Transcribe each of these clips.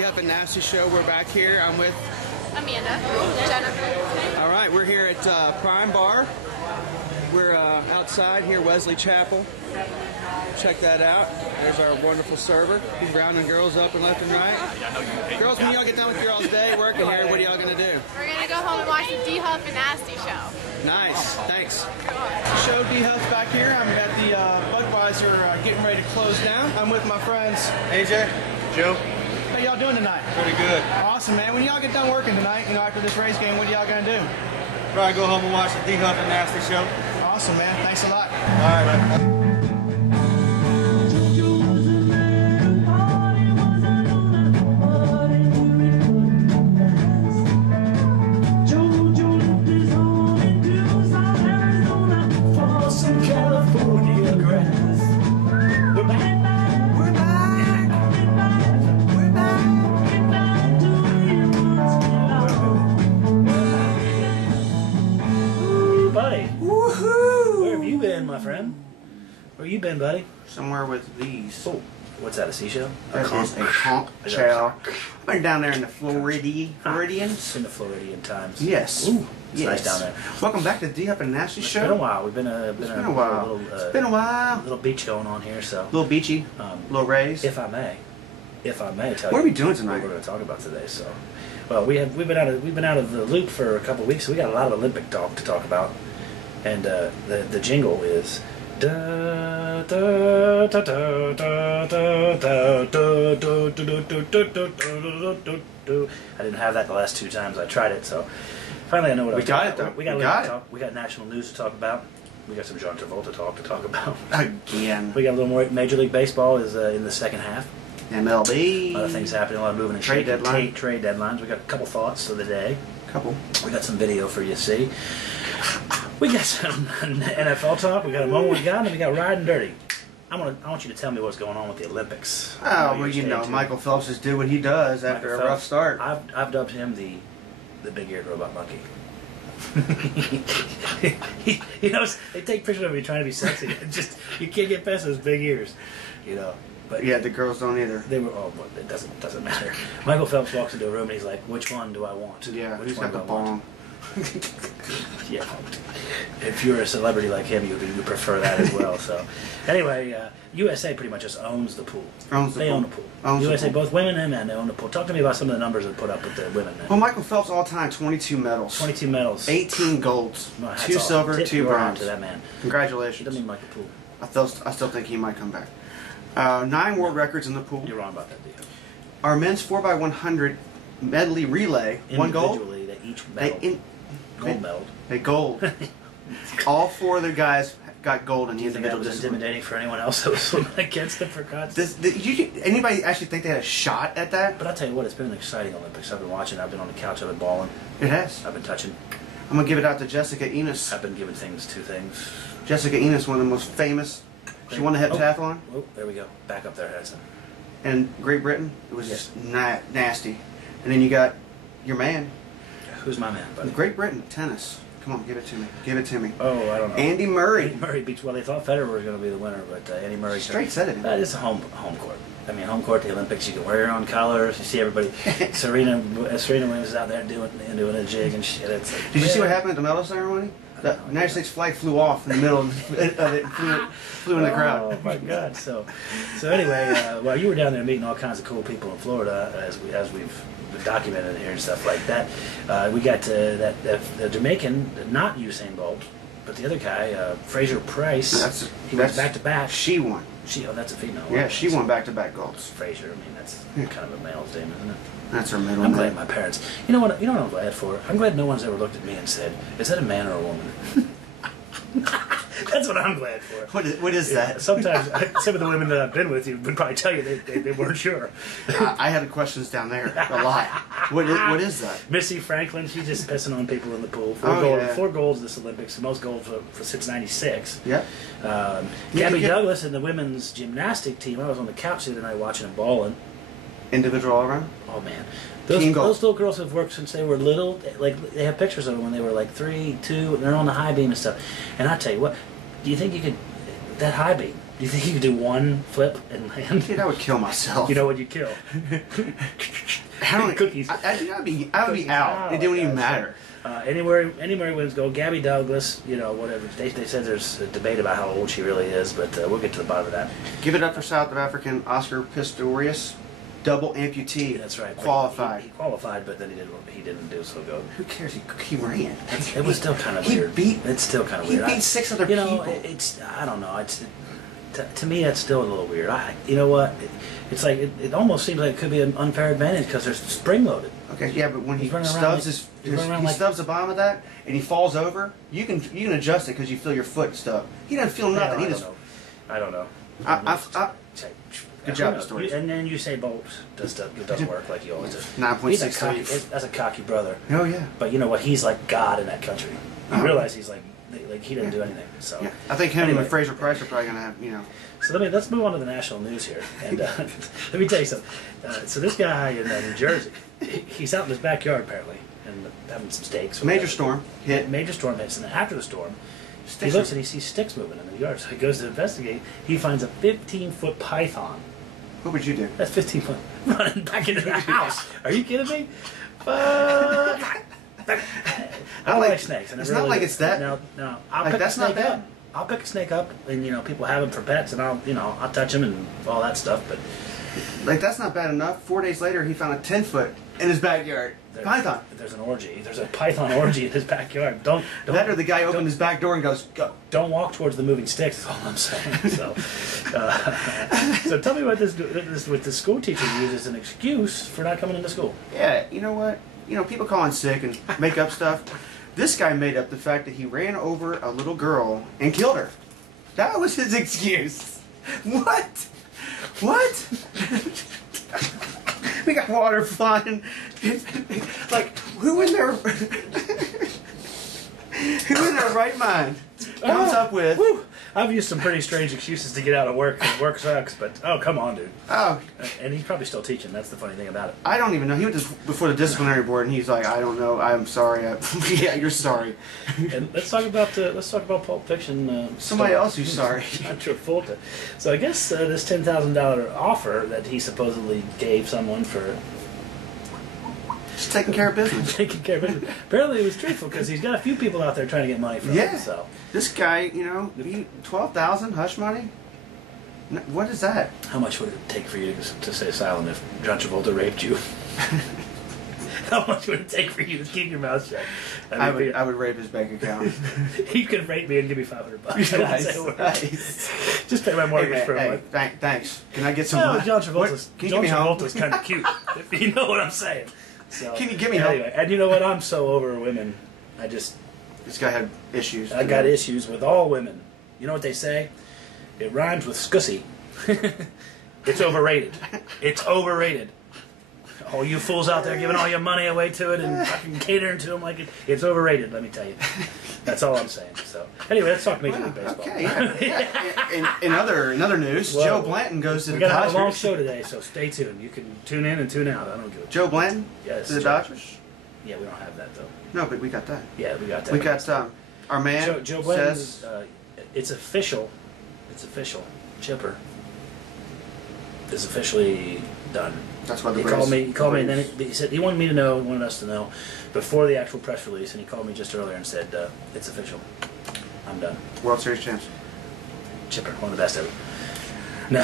D-Huff and Nasty Show. We're back here. I'm with Amanda, Jennifer. All right, we're here at Prime Bar. We're outside here, Wesley Chapel. Check that out. There's our wonderful server. He's rounding girls up and left and right. Girls, when y'all get done with your all's day working here, what are y'all going to do? We're going to go home and watch the D-Huff and Nasty Show. Nice, thanks. Show D-Huff back here. I'm at the Budweiser getting ready to close down. I'm with my friends AJ, Joe. How y'all doing tonight? Pretty good. Awesome, man. When y'all get done working tonight, after this race game, what are y'all going to do? Probably go home and watch the D-Huff and Nasty Show. Awesome, man. Thanks a lot. All right, man. My friend, where you been, buddy? Somewhere with these. Oh, what's that? A seashell? That is a conch shell. I've been down there in the Floridians. In the Floridian times. Yes. Ooh, it's yes. nice down there. Welcome back to the D-Huff and Nasty Show. It's been a while. We've been a while. It's been a while. Little beach going on here, so. Little beachy. Little rays. If I may tell you. What are we doing tonight? What we're going to talk about today. So, well, we've been out of the loop for a couple of weeks. So we got a lot of Olympic talk to talk about, and the jingle is. I didn't have that the last two times I tried it, so finally I know what I'm talking about. We got national news to talk about. We got some John Travolta talk to talk about. Again. We got a little more. Major League Baseball is in the second half. MLB. A lot of things happening. A lot of moving and shaking. Trade deadlines. We got a couple thoughts of the day. We got some video for you to see. We got some NFL talk. We got a moment with God, and then we got riding dirty. I want you to tell me what's going on with the Olympics. Oh, well, you know, Michael Phelps just do what he does after a rough start. I've dubbed him the big-eared robot monkey. he knows they take pictures of him trying to be sexy. You can't get past those big ears, you know. But yeah, the girls don't either. They were but it doesn't matter. Michael Phelps walks into a room and he's like, "Which one do I want?" Yeah, he's got the bong. Yeah, if you're a celebrity like him, you prefer that as well. So, anyway, USA pretty much just owns the pool. They own the pool. USA, both women and men, they own the pool. Talk to me about some of the numbers they put up with the women. Well, Michael Phelps all-time 22 medals. 22 medals. 18 golds. No, 2 silver, 2 bronze. To that man. Congratulations. He doesn't even like the pool. I still think he might come back. 9 world records in the pool. You're wrong about that, deal. Our men's 4x100 medley relay, 1 gold. Individually, they each medaled. Gold medal. They gold. All 4 of the guys got gold in the individual discipline. Intimidating for anyone else that was swimming against them, for God's sake. Anybody actually think they had a shot at that? But I'll tell you what, it's been an exciting Olympics. I've been watching. I've been on the couch. I've been balling. It has. I've been touching. I'm going to give it out to Jessica Enos. I've been giving two things. Jessica Enos, one of the most famous. She won the heptathlon. Oh, there we go. Back up there, Hudson. And Great Britain, it was just nasty. And then you got your man. Who's my man, buddy? Great Britain, tennis. Come on, give it to me. Give it to me. Oh, I don't know. Andy Murray. Andy Murray beats. Well, they thought Federer was going to be the winner, but Andy Murray. Straight set it. That is home court. I mean, home court. The Olympics. You can wear your own colors. You see everybody. Serena Williams is out there doing a jig and shit. It's like, did you see what happened at the medal ceremony? The United States flag flew off in the middle of it and flew in the crowd. Oh my God! So anyway, while you were down there meeting all kinds of cool people in Florida, as we've documented here and stuff like that, we got the Jamaican, not Usain Bolt, but the other guy, Fraser Price. He went back to back. She won. That's a female. Yeah, she won back-to-back golds. Fraser. I mean, that's kind of a male's name, isn't it? That's her middle name. I'm glad my parents. You know what I'm glad for? I'm glad no one's ever looked at me and said, "Is that a man or a woman?" That's what I'm glad for. What is that? Sometimes some of the women that I've been with would probably tell you they weren't sure. I had questions down there a lot. What is that? Missy Franklin, she's just pissing on people in the pool. 4 golds this Olympics, the most gold for since '96. Yep. Gabby Douglas and the women's gymnastic team. I was on the couch the other night watching them balling. Individual all around? Oh man. Those little girls have worked since they were little. Like, they have pictures of them when they were like 3, 2, and they're on the high beam and stuff. And I tell you what, do you think you could, that high beam, Do you think you could do one flip and land? Dude, I would kill myself. You know what you'd kill? I don't, Cookies. I'd be out. It didn't even matter. Anywhere women's go. Gabby Douglas, you know, whatever. They said there's a debate about how old she really is, but we'll get to the bottom of that. Give it up for South African Oscar Pistorius, double amputee. That's right. Qualified. He qualified, but then he didn't do so good. Who cares? He ran. It was still kind of weird. It's still kind of weird. He beat 6 other you know, people. it's I don't know. To me, that's still a little weird. You know what? It's like it almost seems like it could be an unfair advantage because they're spring loaded. Okay, yeah, but when he He's running stubs around he stubs the bottom of that and he falls over, you can adjust it because you feel your foot stub. He doesn't feel nothing. I don't know. Good job, Pistorius. And then Usain Bolt doesn't work like he always does. 9.63. That's a cocky brother. Oh yeah. But you know what? He's like God in that country. You realize he's like he didn't do anything. So yeah. I think him and Fraser Price are probably gonna have So let's move on to the national news here, and let me tell you something. So this guy in New Jersey, he's out in his backyard apparently, and having some steaks. Major storm hit. Major storm hits, and after the storm, he looks and he sees sticks moving in the yard. So he goes to investigate. He finds a 15-foot python. What would you do? That's 15 foot running back into the house. Are you kidding me? I like snakes. And it's not like it's that. No. I'll like pick that's a snake not bad. up. I'll pick a snake up, and people have them for pets, and I'll touch them and all that stuff. But like that's not bad enough. 4 days later, he found a 10-foot in his backyard. Python. There's an orgy. There's a python orgy in his backyard. Don't. That or the guy opened his back door and goes, go. Don't walk towards the moving sticks. Is all I'm saying. So tell me about this with the school teacher uses an excuse for not coming into school. Yeah, you know what? People call in sick and make up stuff. This guy made up the fact that he ran over a little girl and killed her. That was his excuse. What? We got water flying. Like, who in their right mind comes up with... Whew. I've used some pretty strange excuses to get out of work, and work sucks, but oh, come on, dude. Oh. And he's probably still teaching. That's the funny thing about it. I don't even know. He went before the disciplinary board, and he's like, I don't know. I'm sorry. Yeah, you're sorry. And let's talk about Pulp Fiction. Somebody else who's sorry. John Travolta. So I guess this $10,000 offer that he supposedly gave someone for... Just taking care of business. Taking care of business. Apparently it was truthful because he's got a few people out there trying to get money from him. So. This guy, $12,000 hush money? What is that? How much would it take for you to stay silent if John Travolta raped you? How much would it take for you to keep your mouth shut? I would rape his bank account. He could rape me and give me $500. Nice. Just pay my mortgage for a month. Thanks. Can I get some? Well, John Travolta's kind of cute. If you know what I'm saying. So, can you give me help? Anyway, and you know what? I'm so over women. This guy had issues. I got issues with all women. You know what they say? It rhymes with scussy. It's overrated. It's overrated. All you fools out there giving all your money away to it and fucking catering to them like it's overrated, let me tell you. That's all I'm saying. So anyway, let's talk Major League Baseball. Okay, yeah. In other news, well, Joe Blanton goes to the Dodgers. We're going to have a long show today, so stay tuned. You can tune in and tune out. I don't give a Joe Blanton to the Dodgers? Yeah, we don't have that, though. No, but we got that. Yeah, we got that. We got our man Joe Blanton says... it's official. It's official. Chipper is officially done. That's why He called me, and then he said he wanted us to know before the actual press release, and he called me just earlier and said, "It's official. I'm done." World Series champs. Chipper, one of the best ever. No,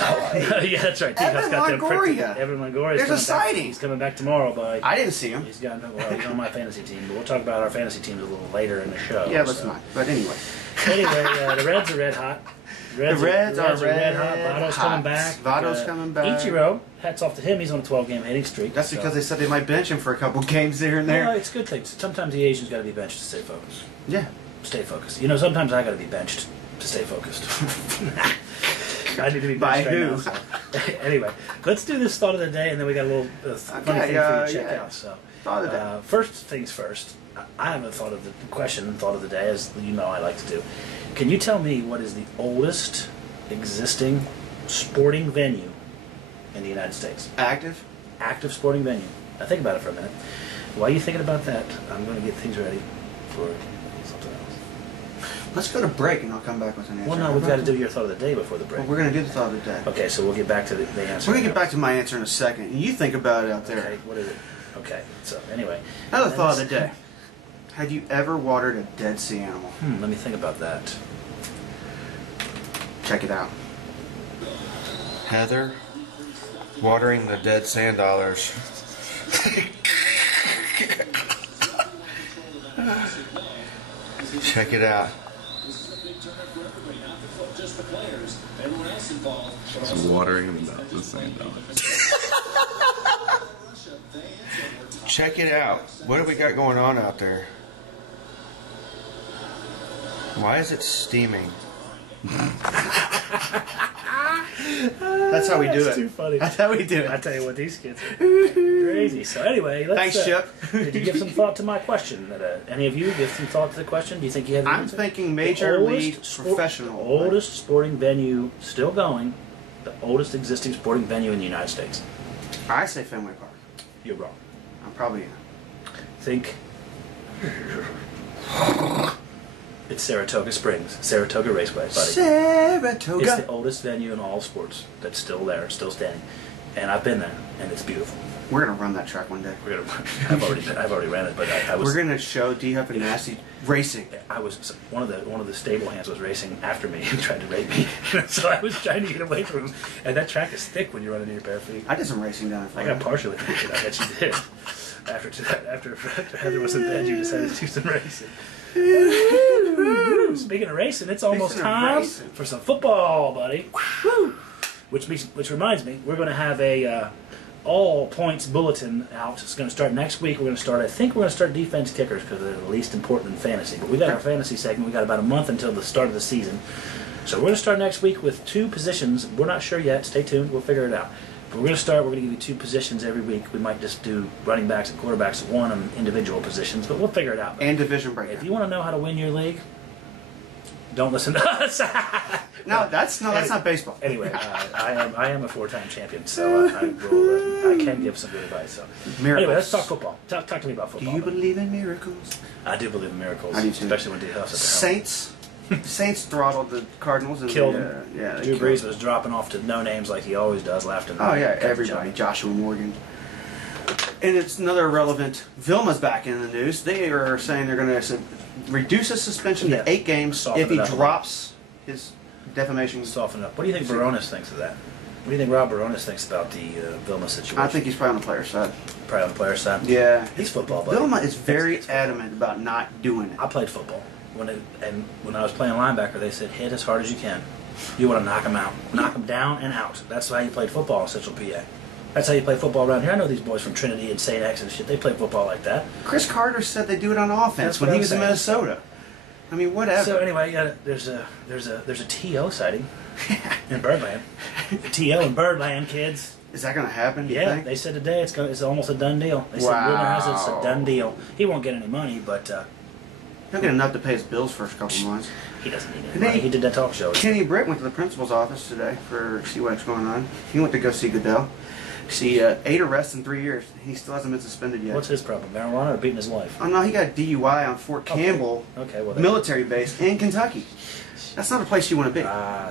yeah, that's right. Evan Longoria. Evan Longoria. There's a sighting. He's coming back tomorrow. I didn't see him. He's on my fantasy team, but we'll talk about our fantasy teams a little later in the show. Yeah, let's not. But anyway. The Reds are red hot. The Reds are red hot. Votto's coming back. Votto's coming back. Ichiro, hats off to him. He's on a 12-game hitting streak. That's because they said they might bench him for a couple games here and there. Well, it's good things. Sometimes the Asians got to be benched to stay focused. Yeah. Stay focused. Sometimes I got to be benched to stay focused. I need to be benched By who? Now, so. Anyway, let's do this thought of the day, and then we got a little funny thing for you to check out. So, thought of the day. First things first. I have a thought of the day, as you know I like to do. Can you tell me what is the oldest existing sporting venue in the United States? Active sporting venue. Now think about it for a minute. While you're thinking about that, I'm going to get things ready for something else. Let's go to break, and I'll come back with an answer. Well, no, we've got to do your thought of the day before the break. Well, we're going to do the thought of the day. Okay, so we'll get back to the answer. We're going to get back to my answer in a second. And you think about it out there. Okay, what is it? Okay, so anyway. Another thought of the day. Have you ever watered a Dead Sea animal? Let me think about that. Check it out. Heather, watering the dead sand dollars. Check it out. It's watering about the same dollar. Check it out. What do we got going on out there? Why is it steaming? That's how we do That's it. too funny. That's how we do I it. tell you what, these kids are crazy. So anyway, let's. Thanks, Chip. Did you give some thought to my question? Any of you give some thought to the question? Do you think you have an I'm answer? thinking The Major League oldest Professional. The oldest sporting venue still going. The oldest existing sporting venue in the United States. I say Fenway Park. You're wrong. I'm probably in. Think. It's Saratoga Springs, Saratoga Raceway, buddy. Saratoga. It's the oldest venue in all sports that's still there, still standing, and I've been there, and it's beautiful. We're gonna run that track one day. We're gonna. I've already ran it, but I was. We're gonna show D Huff and Nasty racing. I was one of the stable hands was racing after me and tried to rape me, so I was trying to get away from him. And that track is thick when you're running in your bare feet. I did some racing down in I Florida. got partially naked. I bet you did. After Heather was in bed, you decided to do some racing. Speaking of racing, it's almost Speaking of time racing. for some football, buddy. Which reminds me, we're going to have a all points bulletin out. It's going to start next week. I think we're going to start defense kickers because they're the least important in fantasy. But we got our fantasy segment. We got about a month until the start of the season. So we're going to start next week with 2 positions. We're not sure yet. Stay tuned. We'll figure it out. But we're going to start. We're going to give you 2 positions every week. We might just do running backs and quarterbacks, one on individual positions, but we'll figure it out. And division breaker. If you want to know how to win your league, don't listen to us. No, that's not baseball. Anyway, I am a 4-time champion, so I can give some good advice. So Miracles. anyway, let's talk football. Talk to me about Do football. you believe in miracles? I do believe in miracles, I do too. especially when D Huff's at the helm. Saints. Saints throttled the Cardinals and Killed they, them. yeah, they Drew killed Brees them. was dropping off to no names like he always does, left and Oh right. yeah, Cut the everybody. job. Joshua Morgan. And it's another relevant. Vilma's back in the news. They are saying they're going to reduce his suspension Yeah. to 8 games Soften if he it up a drops his defamation. Soften up. What do you think Baronis thinks of that? What do you think Rob Baronis thinks about the Vilma situation? I think he's probably on the player's side. Probably on the player's side. Yeah, It's football, buddy. Vilma is very It's football. adamant about not doing it. I played football. When I was playing linebacker, they said hit as hard as you can. You want to knock them out, knock them down and out. That's how you played football in Central PA. That's how you play football around here. I know these boys from Trinity and St. X and shit. They play football like that. Chris Carter said they do it on offense That's when what he I'm was in saying. Minnesota. I mean, whatever. So anyway, there's a TO sighting in Birdland. TO in Birdland, kids. Is that going to happen? You Yeah, think? they said today it's almost a done deal. They said rumor has it it's a done deal. He won't get any money, but He'll get enough to pay his bills for a couple months. he doesn't need any And they- money. He did that talk show. Kenny Britt went to the principal's office today for see what's going on. He went to go see Goodell. See, 8 arrests in 3 years. He still hasn't been suspended yet. What's his problem? Marijuana or beating his wife? Oh no, he got DUI on Fort Campbell Okay, well, military base in Kentucky. That's not a place you want to be.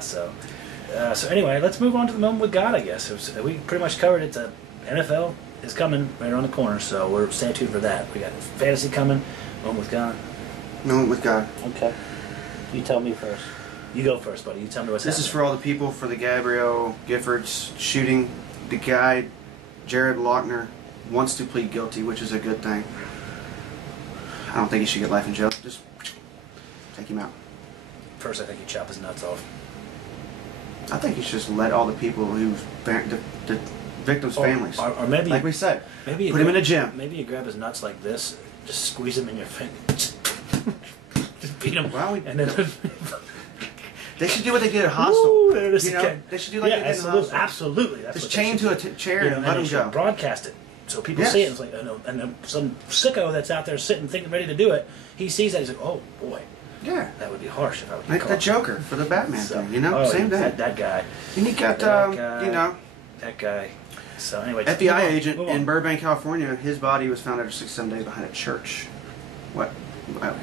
So anyway, let's move on to the moment with God, I guess. We pretty much covered it. The NFL is coming right around the corner, so we're stay tuned for that. We got fantasy coming, moment with God. Moment with God. Okay. You tell me first. You go first, buddy. You tell me what's This is happening. for all the people for the Gabrielle Giffords shooting. The guy, Jared Lochner, wants to plead guilty, which is a good thing. I don't think he should get life in jail. Just take him out. First, I think you chop his nuts off. I think you should just let all the people who the victims' families, Or maybe like we said, maybe you put him in grab- a gym. Maybe you grab his nuts like this, just squeeze him in your finger, just beat him, Well, and then They should do what they did at Hostel. Woo, there it is You know, again. they should do like yeah, they did in absolutely, Hostel. absolutely. That's Just what they chain should to a do. chair You know, and let they him should go. broadcast it so people Yes. see it. It's like, and then some sicko that's out there sitting, thinking, ready to do it. He sees that. He's like, oh boy, Yeah. that would be harsh if I would get Like caught. the Joker for the Batman So- thing, you know? oh, Same thing. that guy. And you got, That guy. you know, That guy. So anyway, just FBI move on, agent move on. in Burbank, California. His body was found after 6-7 days behind a church. What?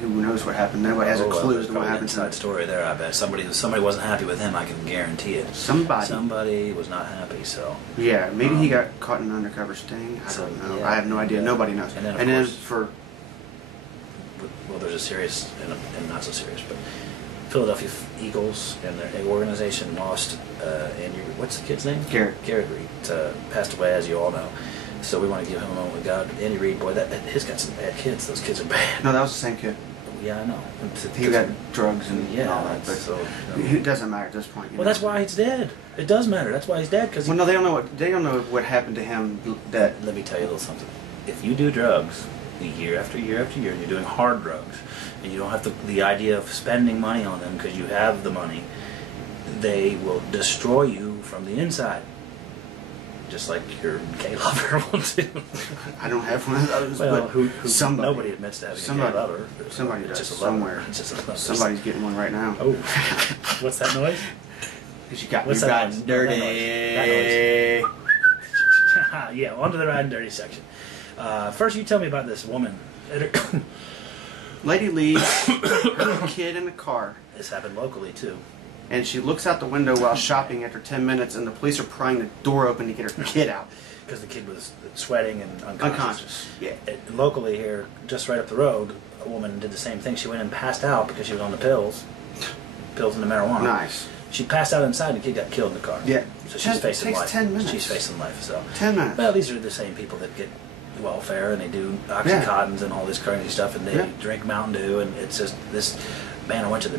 Who knows what happened? Nobody has a well, clue there's as to what probably an happened to him. inside story there. I bet somebody wasn't happy with him. I can guarantee it. Somebody was not happy. So Yeah, maybe he got caught in an undercover sting. I don't know. yeah, I have no idea. yeah. Nobody knows. And then, of And then course- for well, there's a serious and not so serious, but Philadelphia Eagles and their organization lost Andy. What's the kid's name? Garrett. Garrett Reed passed away, as you all know. So we want to give him a moment with God. Andy Reid, boy, he's got some bad kids. Those kids are bad. no, that was the same kid. Yeah, I know. He got drugs and Yeah, all that, but so, it doesn't matter at this point. well, that's why he's dead. It does matter. That's why he's dead. Because Well, no, they don't know what happened to him. That let me tell you a little something. If you do drugs year after year after year, and you're doing hard drugs, and you don't have the idea of spending money on them because you have the money, they will destroy you from the inside. Just like your gay lover will do. I don't have one of those. Well, but who somebody, nobody admits to having somebody, a gay lover. somebody It's does just a lover. somewhere. It's just a lover. Somebody's getting one right now. Oh, what's that noise? Because you got What's me that riding noise? dirty. That yeah, on to the riding dirty section. First, you tell me about this woman. Lady leaves her kid in the car, This happened locally too. and she looks out the window while shopping after 10 minutes, and the police are prying the door open to get her kid out. Because the kid was sweating and unconscious. Unconscious. Yeah. Locally here, just right up the road, a woman did the same thing. She went and passed out because she was on the pills and the marijuana. Nice. She passed out inside and the kid got killed in the car. Yeah. So she's facing takes life. 10 minutes. She's facing life. So 10 minutes. well, these are the same people that get welfare and they do Oxycontins and all this crazy stuff, and they drink Mountain Dew, and it's just this. Man, I went to the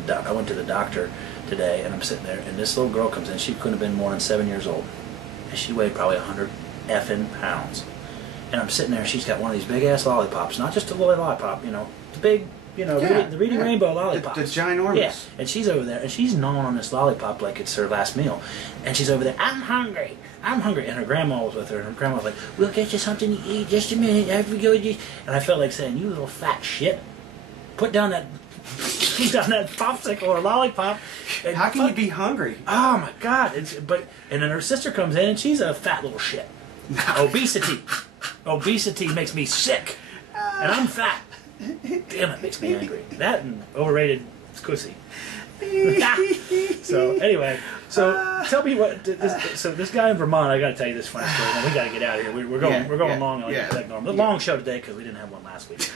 doctor today, and I'm sitting there, and this little girl comes in. She couldn't have been more than 7 years old, and she weighed probably 100 effing pounds. And I'm sitting there, and she's got one of these big ass lollipops, not just a little lollipop, the big, the Reading Rainbow lollipop. The ginormous. Yeah, and she's over there, and she's gnawing on this lollipop like it's her last meal. And she's over there, I'm hungry. And her grandma was with her, and her grandma was like, we'll get you something to eat, just a minute, after we go. And I felt like saying, you little fat shit, put down that popsicle or lollipop. And How can you be hungry? Oh my God! And then her sister comes in, and she's a fat little shit. Obesity makes me sick, and I'm fat. Damn, it makes me angry. That and overrated pussy. So anyway, tell me what. This guy in Vermont, I got to tell you this funny story. Now, we got to get out of here. We're going long. Like normal. The long show today because we didn't have one last week.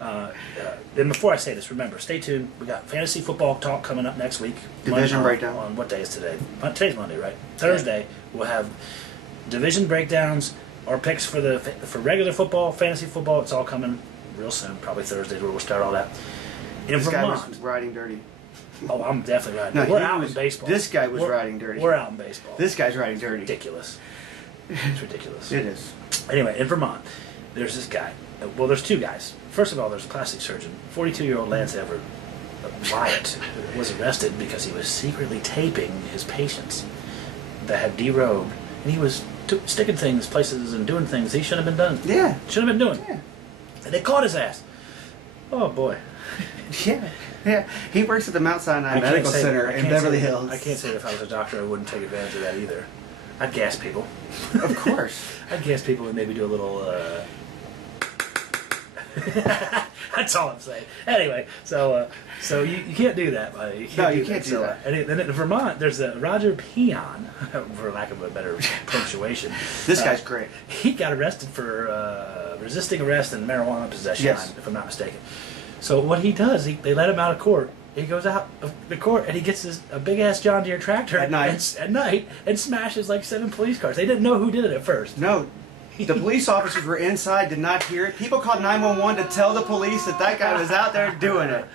And before I say this, remember, stay tuned. We got fantasy football talk coming up next week. Division breakdown. On what day is today? Today's Monday, right? Thursday we'll have division breakdowns. Our picks for regular football, fantasy football. It's all coming real soon. Probably Thursday where we'll start all that. In This guy Vermont. was riding dirty. Oh, I'm definitely riding. No, We're he out was- in baseball. this guy was riding dirty. We're out in baseball. This guy's riding dirty. ridiculous. It's ridiculous. It is. Anyway, in Vermont, there's this guy. Well, there's two guys. First of all, there's a plastic surgeon. 42-year-old Lance Everett Wyatt was arrested because he was secretly taping his patients that had derobed, and he was sticking things places and doing things he shouldn't have been done. Yeah. Shouldn't have been doing. Yeah. And they caught his ass. Oh boy. Yeah. Yeah. He works at the Mount Sinai can't Medical say- Center I in can't Beverly say- Hills. I can't say that if I was a doctor, I wouldn't take advantage of that either. I'd gas people. Of course. I'd gas people and maybe do a little. That's all I'm saying. Anyway, so you can't do that, buddy. You can't do that. And then in Vermont, there's a Roger Peon, for lack of a better punctuation. This guy's great. He got arrested for resisting arrest and marijuana possession, Yes. if I'm not mistaken. So what he does, they let him out of court. He goes out of the court and he gets a big ass John Deere tractor At night. and smashes like 7 police cars. They didn't know who did it at first. No. The police officers were inside, did not hear it. People called 911 to tell the police that guy was out there doing it.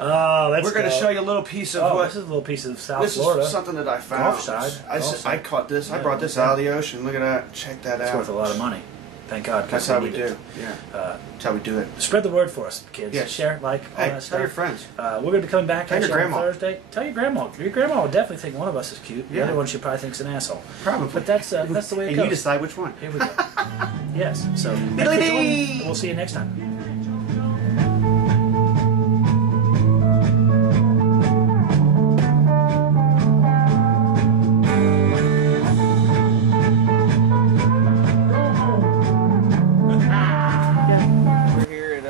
Oh, that's We're going to cool. show you a little piece of Oh, what. this is a little piece of South This Florida. is something that I found. Gulfside. I Gulfside. caught this. I Yeah. brought this out of the ocean. Look at that. Check that It's out. worth a lot of money. Thank God. 'cause That's how we need do. it. Yeah. Uh, That's how we do it. Spread the word for us, kids. Yes. Share, like, all Hey, that stuff. tell your friends. We're going to be coming back Tell your actually on grandma. Thursday. Tell your grandma. Your grandma will definitely think one of us is cute. The Yeah. other one she probably thinks an asshole. Probably. But that's the way it And goes. you decide which one. Here we go. Yes. So, thanks for Diddly-dee! joining, and we'll see you next time. We're here at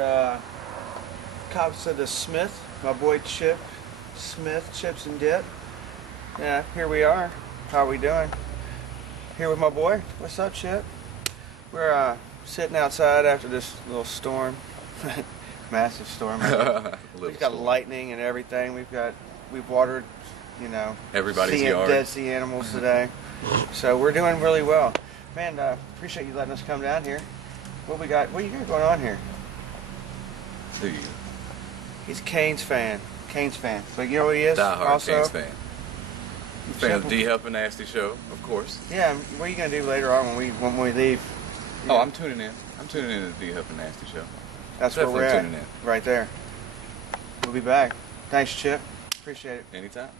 So the Smith, my boy Chip Smith, Chips and Dip. Yeah, here we are. How are we doing? Here with my boy. What's up, Chip? We're sitting outside after this little storm. Massive storm. We've got lightning and everything. We've watered, Everybody's yard. Dead sea animals today. So we're doing really well. Man, appreciate you letting us come down here. What we got? What you got going on here? Do you? He's a Canes fan. But you know what he is? Die hard also? Canes fan. Fan of D Huff and Nasty Show, of course. Yeah. What are you gonna do later on when we leave? Oh, I'm tuning in. I'm tuning in to the D Huff and Nasty Show. That's Definitely where we're at. tuning in. Right there. We'll be back. Thanks, Chip. Appreciate it. Anytime.